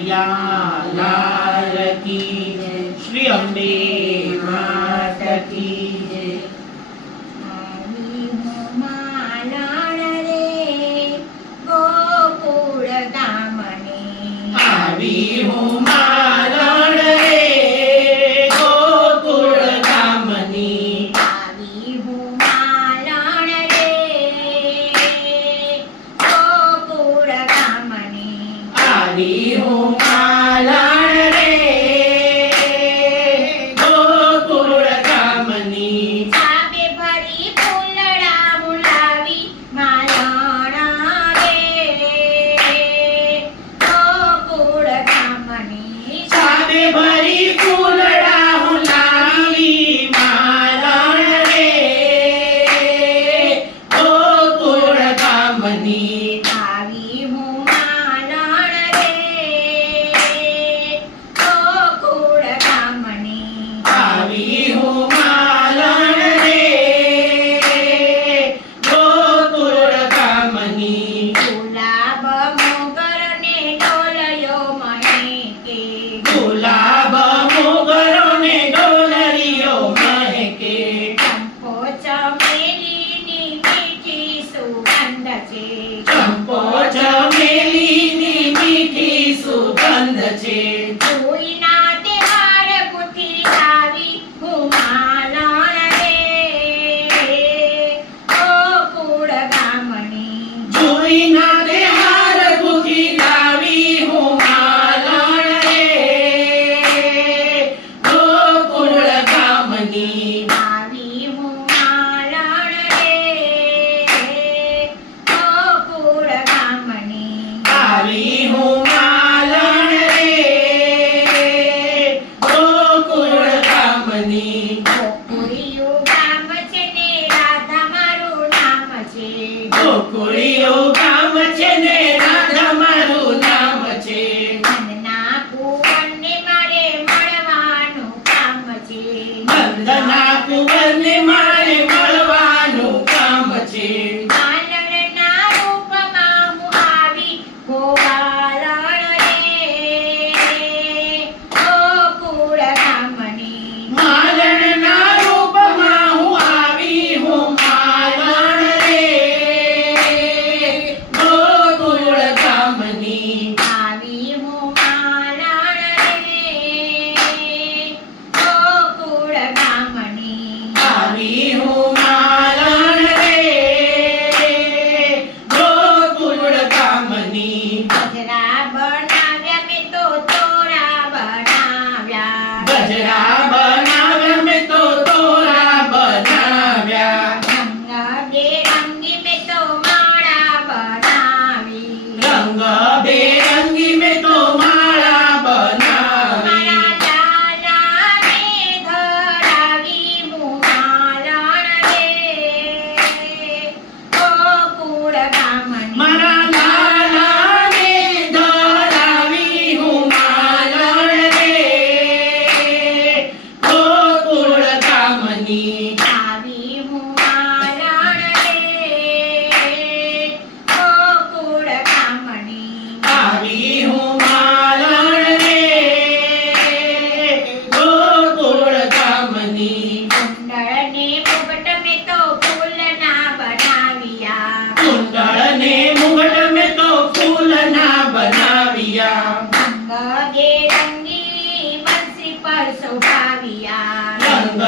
કનૈયા લાલ કી જય. શ્રી અંબે માત કી જય. આવી હું માલણ રે ગોકુળ ગામની. આવી હું માલણ રે ગોકુળ ગામની. આવી હું માલણ રે ગોકુળ ગામની. સાબે ભરી ફૂલડા મુલાવી માલણ રે ગોકુળ ગામની. સાબે ભરી ફૂલડા હું લાવી માલણ રે ગોકુળ ગામની. આવી હું માલણ રે ગોકુળ ગામની. આવી હું માલણ રે ગોકુળ ગામની. ગુલાબ મોગર ને ડોલયો મહેકે. ગુલાબ મોગરો ને ડોલરીઓ મહેકે. ચંપો ચમેલીની મીઠી સુગંધ છે. ચંપો ચમેલીની મીઠી સુગંધ છે. જોઈના તે હાર ગુથી લાવી હું માલણ રે ગોકુળ ગામની. જોઈના તે હાર ગુથી લાવી હું માલણ રે ગોકુળ ગામની. આવી હું માલણ રે ગોકુળ ગામની. આવી હું માલણ રે ગોકુળ ગામની. ગોકુળિયું ગામ છે ને રાધા મારું નામ છે. ગોકુળિયું ગામ છે ને રાધા મારું નામ છે. નંદના કુંવરને મારે મળવાનું કામ છે. નંદના કુંવરને મારે મળવાનું કામ છે. માલણના રૂપમાં હું આવી ગોવાલણ રે ગોકુળ ગામની. માલણના રૂપમાં હું આવી હું માલણ રે ગોકુળ ગામની. આવી હું માલણ રે ગોકુળ ગામની. આવી હું માલણ રે ગોકુળ ગામની. ગજરા બનાવ્યા મેં તો તોરા બનાવ્યા. ગજરા બનાવ્યા મેં તો તોરા બનાવ્યા. રંગબેરંગી મેં તો માળા બનાવી. રંગબેરંગી મેં તો માળા બનાવી. મારા લાલાને ધરાવી હું માલણ રે ગોકુળ ગામની. મારા લાલાને ધરાવી હું માલણ રે ગોકુળ ગામની. આવી હું માલણ રે ગોકુળ ગામની. આવી હું માલણ રે ગોકુળ ગામની. કુંડળને મુગટ મેં તો ફૂલના બનાવ્યા. કુંડળને મુગટ મેં તો ફૂલના બનાવ્યા. રંગબેરંગી બંસરી પર શોભાવ્યા. રંગ